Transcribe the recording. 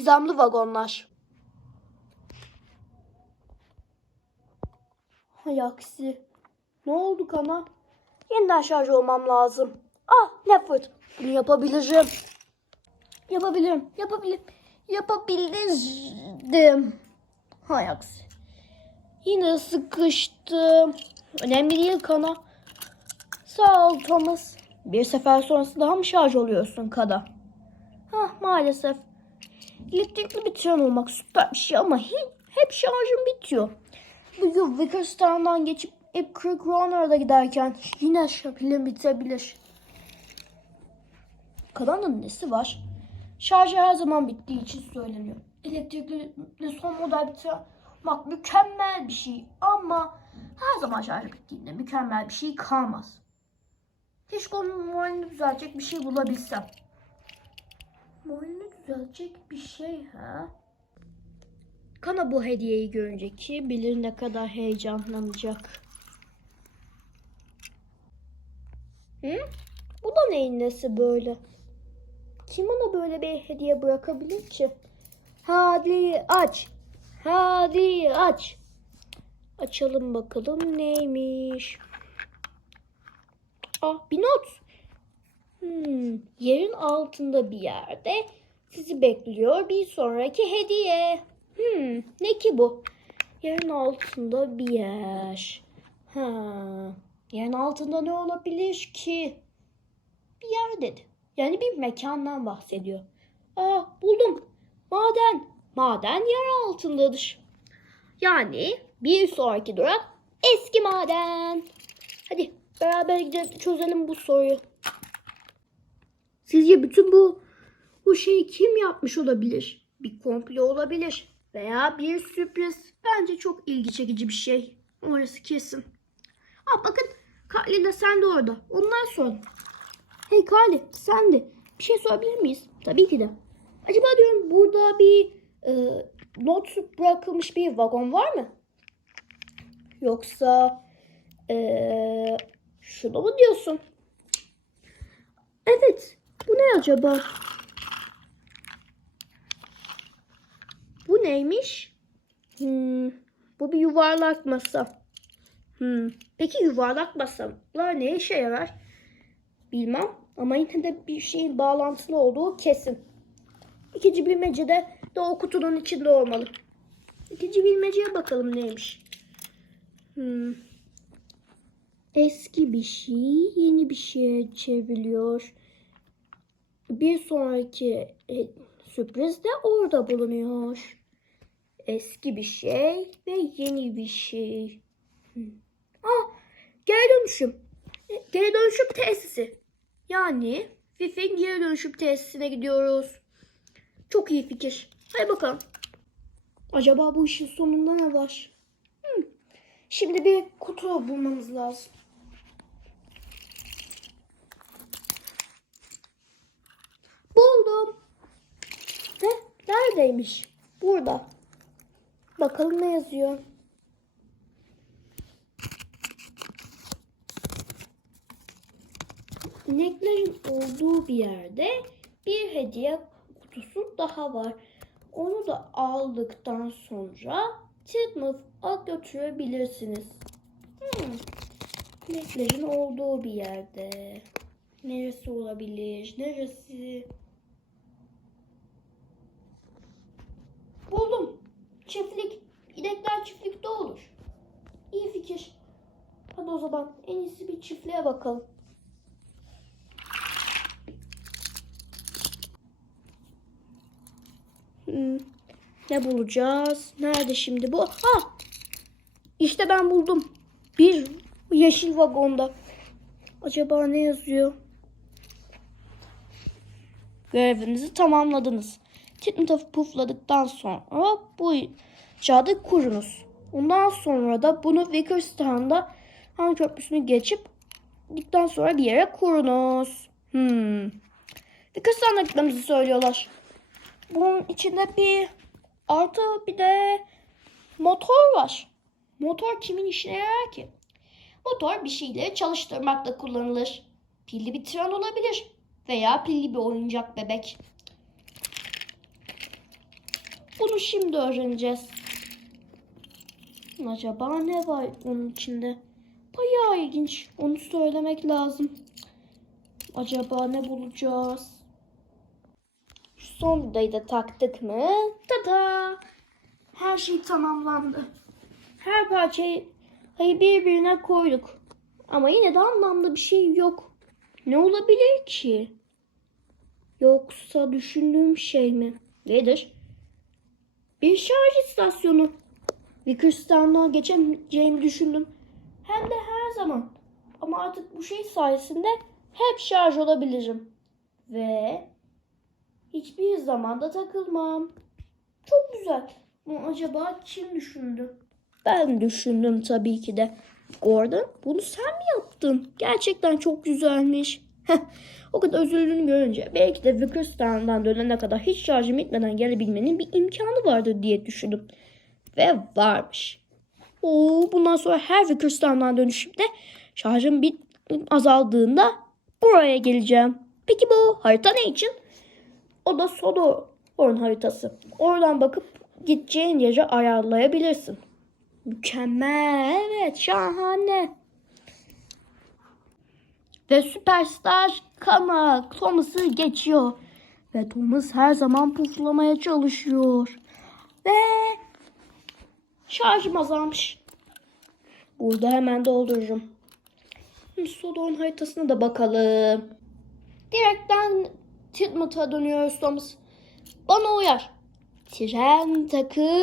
Gizemli vagonlar. Hay aksi. Ne oldu kana? Yeniden şarj olmam lazım. Ah Lefford. Bunu yapabilirim. Yapabilirim. Yapabilirim. Yapabilirdim. Hay aksi. Yine sıkıştım. Önemli değil kana. Sağ ol Thomas. Bir sefer sonrası daha mı şarj oluyorsun kada? Hah maalesef. Elektrikli bir tren olmak süper bir şey ama hi- hep şarjım bitiyor. Bugün Vickerstown'dan geçip hep Creek Runner'da giderken yine pilim bitebilir. Kadanın nesi var? Şarjı her zaman bittiği için söyleniyor. Elektrikli son model bir tren olmak mükemmel bir şey ama her zaman şarjı bittiğinde mükemmel bir şey kalmaz. Keşke onun moralini düzeltecek bir şey bulabilsem. Moralini düzeltecek bir şey ha? Kana bu hediyeyi görünce ki bilir ne kadar heyecanlanacak. Hı? Bu da neyin nesi böyle? Kim ona böyle bir hediye bırakabilir ki? Hadi aç. Hadi aç. Açalım bakalım neymiş. Ah bir not. Hmm, yerin altında bir yerde sizi bekliyor bir sonraki hediye. Hmm, ne ki bu? Yerin altında bir yer. Ha, yerin altında ne olabilir ki? Bir yer dedi. Yani bir mekandan bahsediyor. Aa buldum. Maden. Maden yer altındadır. Yani bir sonraki durak eski maden. Hadi beraber gidelim çözelim bu soruyu. Sizce bütün bu bu şeyi kim yapmış olabilir? Bir komplo olabilir veya bir sürpriz. Bence çok ilgi çekici bir şey. Orası kesin. Aa bakın Carly de sen de orada. Ondan sonra. Hey Carly sen de bir şey sorabilir miyiz? Tabii ki de. Acaba diyorum burada bir e, not bırakılmış bir vagon var mı? Yoksa e, şunu mu diyorsun? Evet. Bu ne acaba? Neymiş? Hmm, bu bir yuvarlak masa. Hmm, peki yuvarlak masalar ne işe yarar? Bilmem ama yine de bir şeyin bağlantılı olduğu kesin. İkinci bilmece de, de o kutunun içinde olmalı. İkinci bilmeceye bakalım neymiş. Hmm. Eski bir şey yeni bir şeye çevriliyor. Bir sonraki e, sürpriz de orada bulunuyor. Eski bir şey ve yeni bir şey. Aa, geri dönüşüm. E, Geri dönüşüm tesisi. Yani Fif'in geri dönüşüm tesisine gidiyoruz. Çok iyi fikir. Hadi bakalım. Acaba bu işin sonunda ne var? Hmm. Şimdi bir kutu bulmamız lazım. Buldum. Ne? Neredeymiş? Burada. Bakalım ne yazıyor. İneklerin olduğu bir yerde bir hediye kutusu daha var. Onu da aldıktan sonra Titmuth'a götürebilirsiniz. Hmm. İneklerin olduğu bir yerde. Neresi olabilir? Neresi? Buldum. Çiftlik. İnekler çiftlikte olur. İyi fikir. Hadi o zaman en iyisi bir çiftliğe bakalım. Hmm, Ne bulacağız? Nerede şimdi bu? Ha! İşte ben buldum. Bir yeşil vagonda. Acaba ne yazıyor? Görevinizi tamamladınız. Titmuth'u pufladıktan sonra bu kağıdı kurunuz. Ondan sonra da bunu Vickerstown'da Han Köprüsü'nü geçip gittikten sonra bir yere kurunuz. Hmm. Vickerstown'a gitmemizi söylüyorlar. Bunun içinde bir artı bir de motor var. Motor kimin işine yarar ki? Motor bir şeyleri çalıştırmakta kullanılır. Pilli bir tren olabilir veya pilli bir oyuncak bebek. Bunu şimdi öğreneceğiz. Acaba ne var onun içinde? Bayağı ilginç. Onu söylemek lazım. Acaba ne bulacağız? Şu son vidayı da taktık mı? Tada! Her şey tamamlandı. Her parçayı birbirine koyduk. Ama yine de anlamlı bir şey yok. Ne olabilir ki? Yoksa düşündüğüm şey mi? Nedir? Bir şarj istasyonu. Vickerstan'dan geçemeyeceğimi düşündüm. Hem de her zaman. Ama artık bu şey sayesinde hep şarj olabilirim. Ve hiçbir zaman da takılmam. Çok güzel. Bunu acaba kim düşündü? Ben düşündüm tabii ki de. Gordon bunu sen mi yaptın? Gerçekten çok güzelmiş. O kadar üzüldüğünü görünce belki de Vickerstan'dan dönene kadar hiç şarjım bitmeden gelebilmenin bir imkanı vardır diye düşündüm. Ve varmış. Oo, bundan sonra her Vickerstan'dan dönüşümde şarjım bit azaldığında buraya geleceğim. Peki bu harita ne için? O da Sodorn haritası. Oradan bakıp gideceğin yeri ayarlayabilirsin. Mükemmel. Evet şahane. Ve süperstar Kama Thomas'ı geçiyor. Ve Thomas her zaman puflamaya çalışıyor. Ve şarjım azalmış. Burada hemen doldururum. Sodorn haritasına da bakalım. Direkten Titmut'a dönüyoruz Thomas. Bana uyar. Tren takı